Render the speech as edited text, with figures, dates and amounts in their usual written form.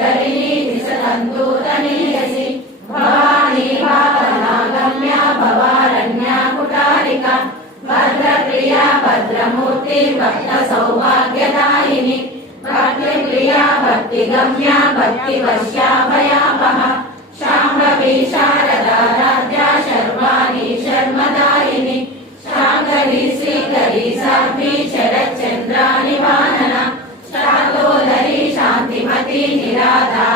पुरन्दरिणी विसदन्तूतनीयसि Bhavani भावनागम्या भवारण्या कुटारिका भद्रप्रिया भद्रमूर्ति भक्तसौभाग्यदायिनी Bhaktipriya भक्तिगम्या भक्तिवश्या भयापहा Shambhavi शारदाराध्या Sharvani शर्मदायिनी शाकरी श्रीकरी Sadhvi शरच्चन्द्रानिवानना शातोदरी शान्तिमती निराधा